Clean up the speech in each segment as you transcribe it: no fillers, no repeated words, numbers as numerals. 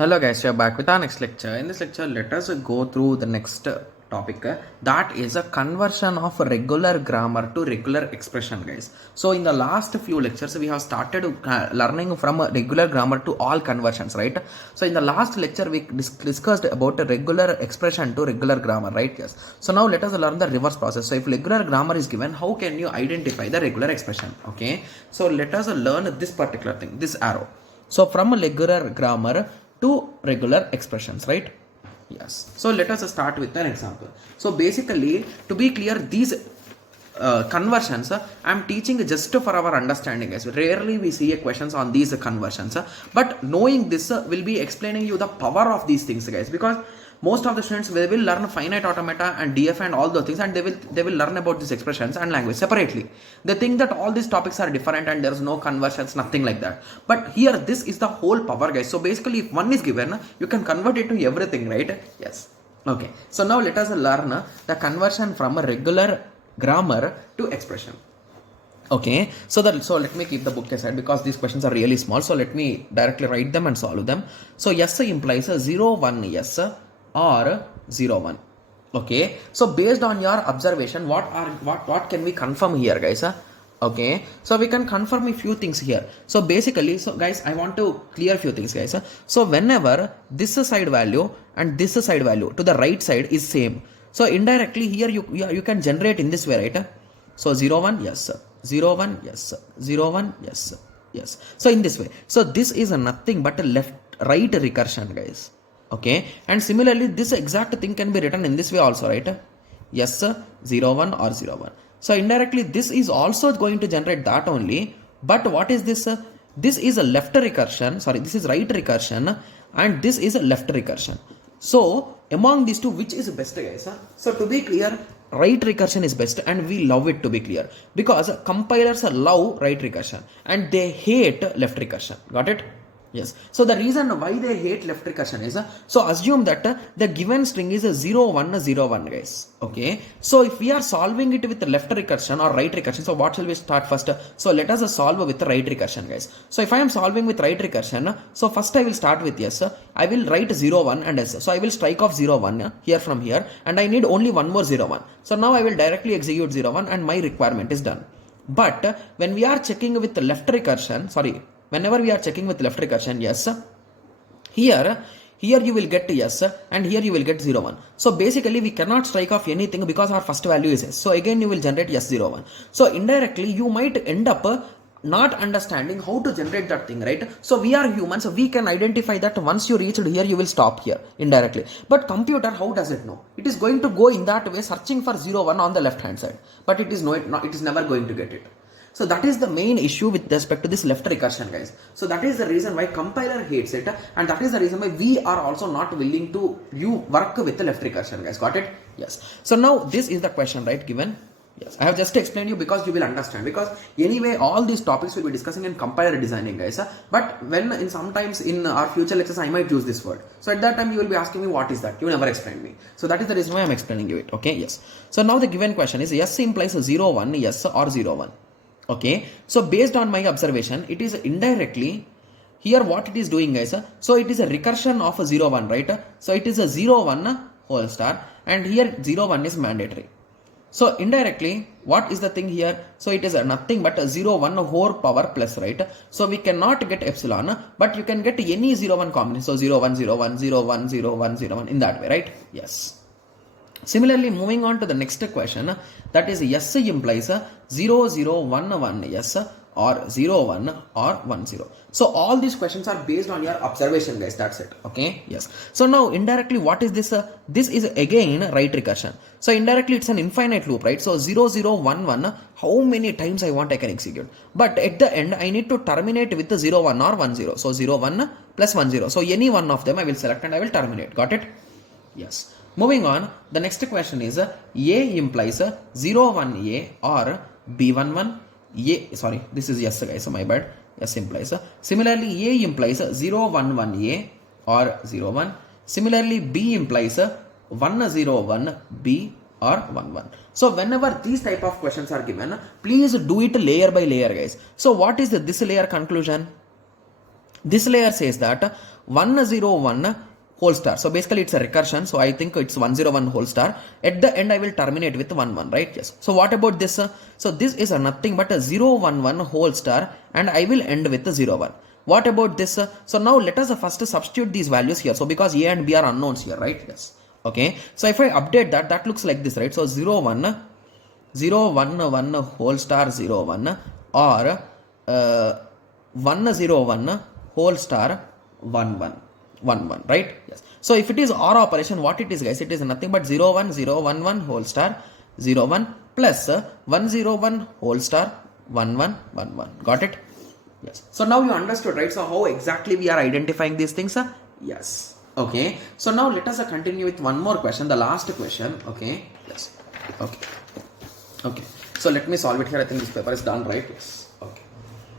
Hello guys, we are back with our next lecture. In this lecture, let us go through the next topic that is a conversion of regular grammar to regular expression, guys. So in the last few lectures, we have started learning from regular grammar to all conversions, right? So in the last lecture, we discussed about a regular expression to regular grammar, right? Yes. So now let us learn the reverse process. So if regular grammar is given, how can you identify the regular expression? Okay. So let us learn this particular thing, this arrow. So from a regular grammar to regular expressions, right? Yes. So let us start with an example. So basically, to be clear, these conversions I'm teaching just for our understanding, guys. Rarely we see questions on these conversions, but knowing this will be explaining you the power of these things, guys, because most of the students they will learn finite automata and DF and all those things, and they will learn about these expressions and language separately. They think that all these topics are different and there's no conversions, nothing like that. But here this is the whole power, guys. So basically, if one is given, you can convert it to everything, right? Yes. Okay. So now let us learn the conversion from a regular grammar to expression. Okay, so let me keep the book aside because these questions are really small. So let me directly write them and solve them. So yes implies a 0 1 yes or 0 1. Okay, so based on your observation, what can we confirm here, guys? Okay, so we can confirm a few things here. So basically, so guys, I want to clear a few things, guys. So whenever this side value and this side value to the right side is same, so indirectly here you can generate in this way, right? So 0 1 yes, 0 1 yes, 0 1 yes, yes. So in this way, so this is nothing but a left right recursion, guys. Okay, and similarly this exact thing can be written in this way also, right? Yes 0 1 or 0 1. So indirectly this is also going to generate that only, but what is this? This is a left recursion, sorry, this is right recursion, and this is a left recursion. So among these two, which is best, guys? So to be clear, right recursion is best, and we love it, to be clear, because compilers love right recursion and they hate left recursion. Got it? Yes. So the reason why they hate left recursion is, so assume that the given string is 0 1 0 1, guys. Okay. So if we are solving it with the left recursion or right recursion, so what shall we start first? So let us solve with the right recursion, guys. So if I am solving with right recursion, so first I will start with yes. I will write 0 1 and yes. So I will strike off 0 1 here from here, and I need only one more 0 1. So now I will directly execute 0 1 and my requirement is done. But when we are checking with the left recursion, sorry, whenever we are checking with left recursion, yes, here you will get yes and here you will get 0 1. So basically we cannot strike off anything because our first value is yes. So again you will generate yes 0 1. So indirectly you might end up not understanding how to generate that thing, right? So we are humans, so we can identify that once you reach here you will stop here indirectly. But computer, how does it know? It is going to go in that way, searching for 0 1 on the left hand side, but it is never going to get it. So that is the main issue with respect to this left recursion, guys. So that is the reason why compiler hates it, and that is the reason why we are also not willing to work with the left recursion, guys. Got it? Yes. So now this is the question, right, given. Yes, I have just explained you because you will understand, because anyway all these topics will be discussing in compiler designing, guys. But when sometimes in our future lectures I might use this word, so at that time you will be asking me what is that, you never explained me. So that is the reason why I am explaining you it. Okay, yes. So now the given question is yes implies 0 1 yes or 0 1. Okay, so based on my observation, it is indirectly here what it is doing, guys. So it is a recursion of a 0 1, right? So it is a 0 1 whole star, and here 0 1 is mandatory. So indirectly, what is the thing here? So it is nothing but a 0 1 whole power plus, right? So we cannot get epsilon, but you can get any 0 1 combination. So 0 1 0 1 0 1 0 1 0 1 in that way, right? Yes. Similarly, moving on to the next question, that is yes implies 0 0 1 1 yes or 0 1 or 1 0. So all these questions are based on your observation, guys. That's it. Okay. Yes. So now indirectly, what is this? This is again right recursion. So indirectly it's an infinite loop, right? So 0 0 1 1, how many times I want I can execute, but at the end I need to terminate with the 0 1 or 1 0. So 0 1 plus 1 0. So any one of them I will select and I will terminate. Got it? Yes. Moving on, the next question is A implies 0 1 A or B 1 1 A. Sorry, this is yes, guys. So my bad. Yes implies. Similarly, A implies 0 1 1 A or 0 1. Similarly, B implies 1 0 1 B or 1 1. So whenever these type of questions are given, please do it layer by layer, guys. So what is this layer conclusion? This layer says that 101 whole star. So basically it's a recursion. So I think it's 101 whole star. At the end I will terminate with 1 right? Yes. So what about this? So this is nothing but a 011 whole star and I will end with 01. What about this? So now let us first substitute these values here. So because A and B are unknowns here, right? Yes. Okay. So if I update that, that looks like this, right? So 01 whole star 01 or 101 whole star 11, right? Yes. So if it is OR operation, what it is, guys? It is nothing but 01011 whole star 01 plus 101 whole star 1111. Got it? Yes. So now you understood, right? So how exactly we are identifying these things? Yes. Okay. So now let us continue with one more question, the last question. Okay. Yes. Okay. Okay. So let me solve it here. I think this paper is done, right? Yes. Okay.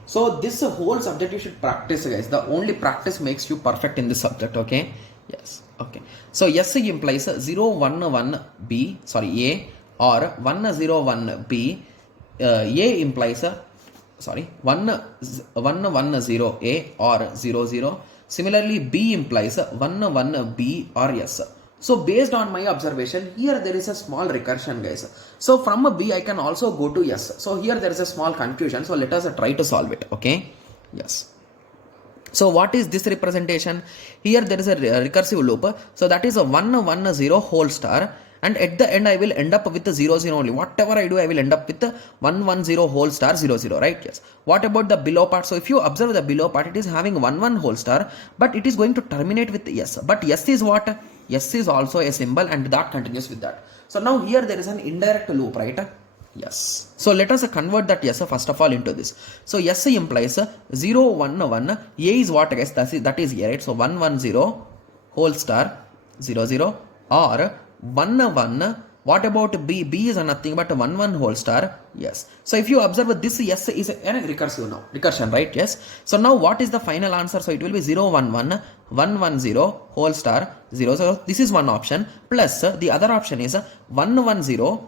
So this whole subject you should practice, guys. The only practice makes you perfect in this subject. Okay. Yes. Okay. So yes implies 011B, sorry, A, or 101B. A implies 110A or 00. Similarly, B implies 11B or S. So based on my observation, here there is a small recursion, guys. So from a B I can also go to S. So here there is a small confusion. So let us try to solve it. Okay. Yes. So what is this representation? Here there is a recursive loop. So that is a 110 whole star. And at the end I will end up with the 00 only. Whatever I do, I will end up with the 110 whole star 00, right? Yes. What about the below part? So if you observe the below part, it is having 11 whole star, but it is going to terminate with S. But S is what? S is also a symbol and that continues with that. So now here there is an indirect loop, right? Yes. So let us convert that S first of all into this. So S implies 011. A is what, guys? That is A, right? So 110 whole star 00 or 1 What about B? B is nothing but 11 whole star. Yes. So if you observe this S is a recursive now. Recursion, right? Yes. So now what is the final answer? So it will be 011 110 whole star 00. This is one option. Plus the other option is 110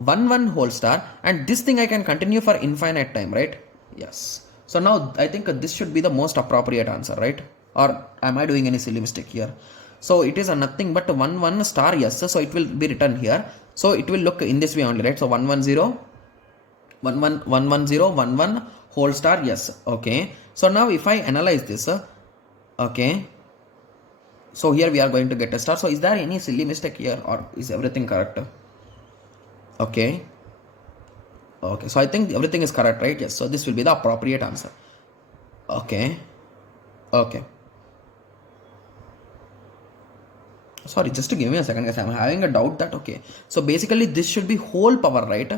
11 whole star, and this thing I can continue for infinite time, right? Yes. So now I think this should be the most appropriate answer, right? Or am I doing any silly mistake here? So it is a nothing but 11 star, yes. So it will be written here. So it will look in this way only, right? So 110 11 whole star, yes. Okay. So now if I analyze this, okay. So here we are going to get a star. So is there any silly mistake here or is everything correct? Okay. Okay. So I think everything is correct, right? Yes. So this will be the appropriate answer. Okay. Okay. Sorry, just to give me a second, guys. I'm having a doubt that, okay. So basically this should be whole power, right?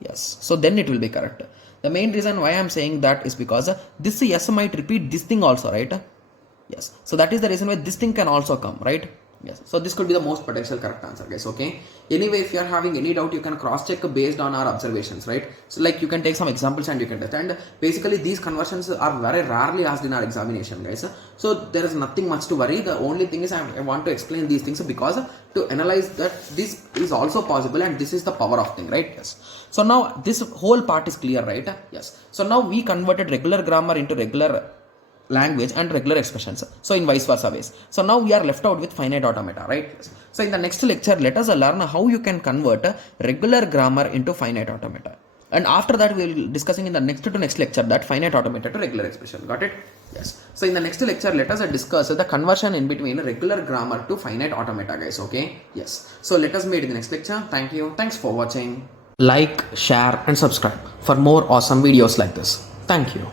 Yes. So then it will be correct. The main reason why I'm saying that is because this S might repeat this thing also, right? Yes. So that is the reason why this thing can also come, right? Yes. So this could be the most potential correct answer, guys. Okay. Anyway, if you are having any doubt, you can cross check based on our observations, right? So like you can take some examples and you can test. And basically these conversions are very rarely asked in our examination, guys. So there is nothing much to worry. The only thing is I want to explain these things because to analyze that this is also possible and this is the power of thing, right? Yes. So now this whole part is clear, right? Yes. So now we converted regular grammar into regular language and regular expressions. So in vice versa ways. So now we are left out with finite automata, right? Yes. So in the next lecture, let us learn how you can convert regular grammar into finite automata. And after that, we will be discussing in the next lecture that finite automata to regular expression. Got it? Yes. So in the next lecture, let us discuss the conversion in between regular grammar to finite automata, guys. Okay? Yes. So let us meet in the next lecture. Thank you. Thanks for watching. Like, share and subscribe for more awesome videos like this. Thank you.